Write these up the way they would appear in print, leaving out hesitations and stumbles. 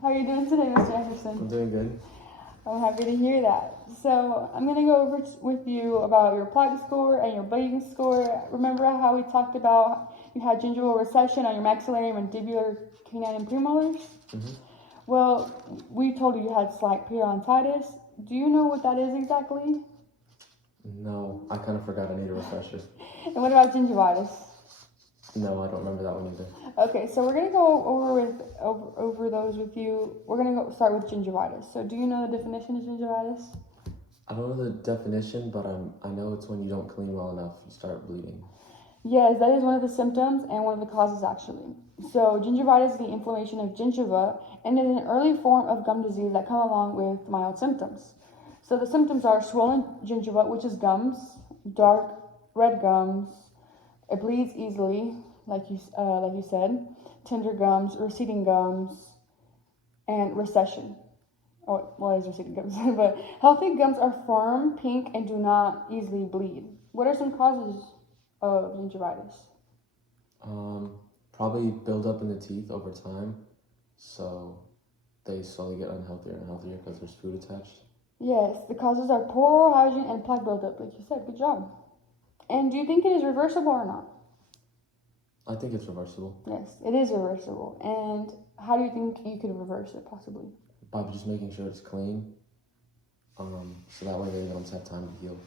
How are you doing today, Mr. Anderson? I'm doing good. I'm happy to hear that. So I'm going to go over with you about your plaque score and your bleeding score. Remember how we talked about you had gingival recession on your maxillary, mandibular, canine, and premolars? Mm-hmm. Well, we told you had slight periodontitis. Do you know what that is exactly? No, I kind of forgot. I need a refresher. And what about gingivitis? No, I don't remember that one either. Okay, so we're gonna go over those with you. We're gonna start with gingivitis. So, do you know the definition of gingivitis? I don't know the definition, but I know it's when you don't clean well enough, you start bleeding. Yes, that is one of the symptoms and one of the causes actually. So, gingivitis is the inflammation of gingiva and is an early form of gum disease that come along with mild symptoms. So, the symptoms are swollen gingiva, which is gums, dark red gums. It bleeds easily, like you said, tender gums, receding gums, and recession. Oh, well, it's receding gums, but healthy gums are firm, pink, and do not easily bleed. What are some causes of gingivitis? Probably build up in the teeth over time, so they slowly get unhealthier and healthier because there's food attached. Yes, the causes are poor oral hygiene and plaque buildup, like you said. Good job. And do you think it is reversible or not? I think it's reversible. Yes, it is reversible. And how do you think you could reverse it, possibly? By just making sure it's clean, so that way they don't have time to heal.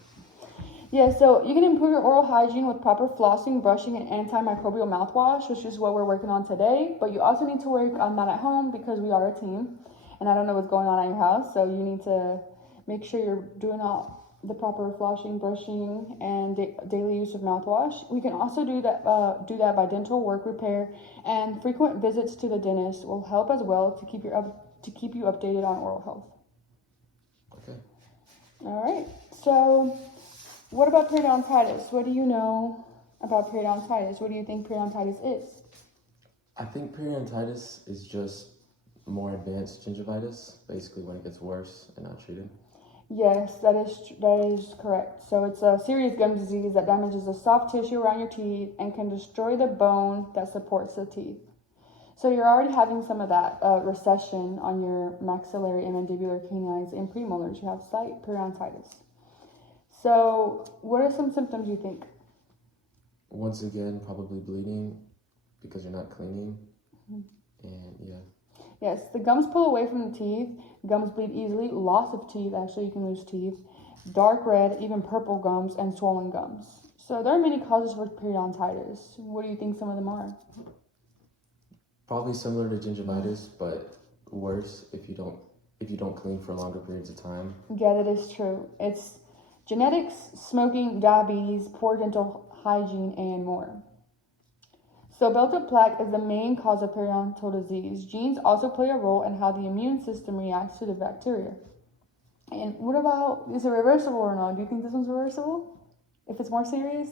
Yeah, so you can improve your oral hygiene with proper flossing, brushing, and antimicrobial mouthwash, which is what we're working on today. But you also need to work on that at home because we are a team. And I don't know what's going on at your house, so you need to make sure you're doing all the proper flossing, brushing, and daily use of mouthwash. We can also do that by dental work repair, and frequent visits to the dentist will help as well to keep you updated on oral health. Okay. All right. So, what about periodontitis? What do you know about periodontitis? What do you think periodontitis is? I think periodontitis is just more advanced gingivitis, basically when it gets worse and not treated. Yes, that is correct. So it's a serious gum disease that damages the soft tissue around your teeth and can destroy the bone that supports the teeth. So you're already having some of that recession on your maxillary and mandibular canines and premolars. You have slight periodontitis. So what are some symptoms you think? Once again, probably bleeding because you're not cleaning. Mm-hmm. And yeah. Yes, the gums pull away from the teeth. Gums bleed easily. Loss of teeth, actually, you can lose teeth. Dark red, even purple gums, and swollen gums. So there are many causes for periodontitis. What do you think some of them are? Probably similar to gingivitis, but worse if you don't clean for longer periods of time. Yeah, that is true. It's genetics, smoking, diabetes, poor dental hygiene, and more. So built-up plaque is the main cause of periodontal disease. Genes also play a role in how the immune system reacts to the bacteria. And what about, is it reversible or not? Do you think this one's reversible? If it's more serious?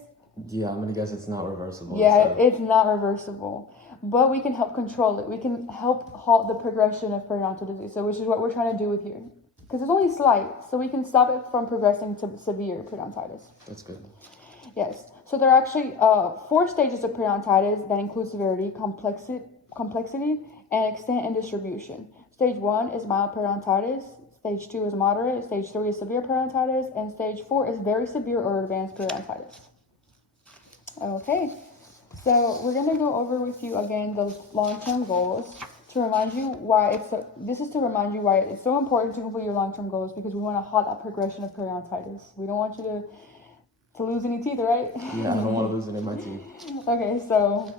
Yeah, I'm gonna guess it's not reversible. Yeah, it's not reversible. But we can help control it. We can help halt the progression of periodontal disease. So which is what we're trying to do with here. Because it's only slight, so we can stop it from progressing to severe periodontitis. That's good. Yes. So there are actually 4 stages of periodontitis that include severity, complexity, and extent and distribution. Stage 1 is mild periodontitis. Stage 2 is moderate. Stage 3 is severe periodontitis. And stage 4 is very severe or advanced periodontitis. Okay. So we're going to go over with you again those long-term goals to remind you why this is to remind you why it's so important to complete your long-term goals, because we want to halt that progression of periodontitis. We don't want you to lose any teeth, right? Yeah, I don't want to lose any of my teeth. Okay, so,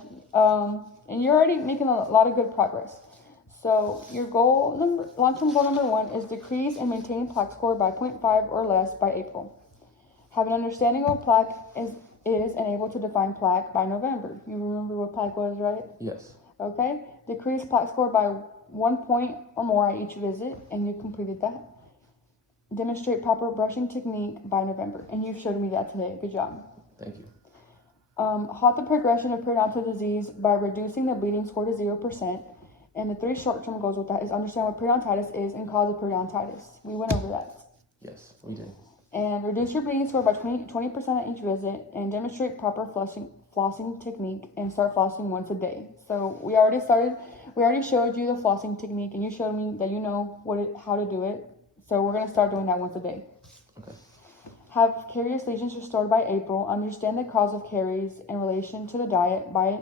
and you're already making a lot of good progress. So your long-term goal number 1 is decrease and maintain plaque score by 0.5 or less by April. Have an understanding of plaque is and able to define plaque by November. You remember what plaque was, right? Yes. Okay. Decrease plaque score by 1 point or more at each visit, and you completed that. Demonstrate proper brushing technique by November, and you've showed me that today. Good job. Thank you. Halt the progression of periodontal disease by reducing the bleeding score to 0%. And the 3 short-term goals with that is understand what periodontitis is and cause of periodontitis. We went over that. Yes, we did. And reduce your bleeding score by 20% at each visit, and demonstrate proper flossing technique, and start flossing once a day. So we already started We already showed you the flossing technique, and you showed me that you know how to do it. So we're gonna start doing that once a day. Okay. Have carious lesions restored by April. Understand the cause of caries in relation to the diet by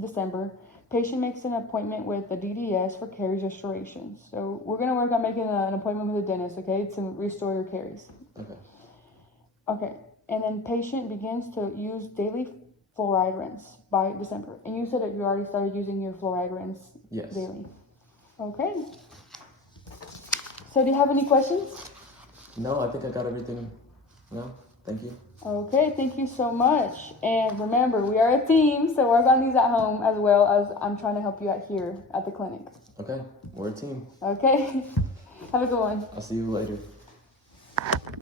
December. Patient makes an appointment with the DDS for caries restoration. So we're gonna work on making an appointment with the dentist, okay, to restore your caries. Okay. Okay, and then patient begins to use daily fluoride rinse by December. And you said that you already started using your fluoride rinse Yes. daily. Okay. So do you have any questions? No, I think I got everything. No, thank you. Okay, thank you so much. And remember, we are a team, so work on these at home as well as I'm trying to help you out here at the clinic. Okay, we're a team. Okay, have a good one. I'll see you later.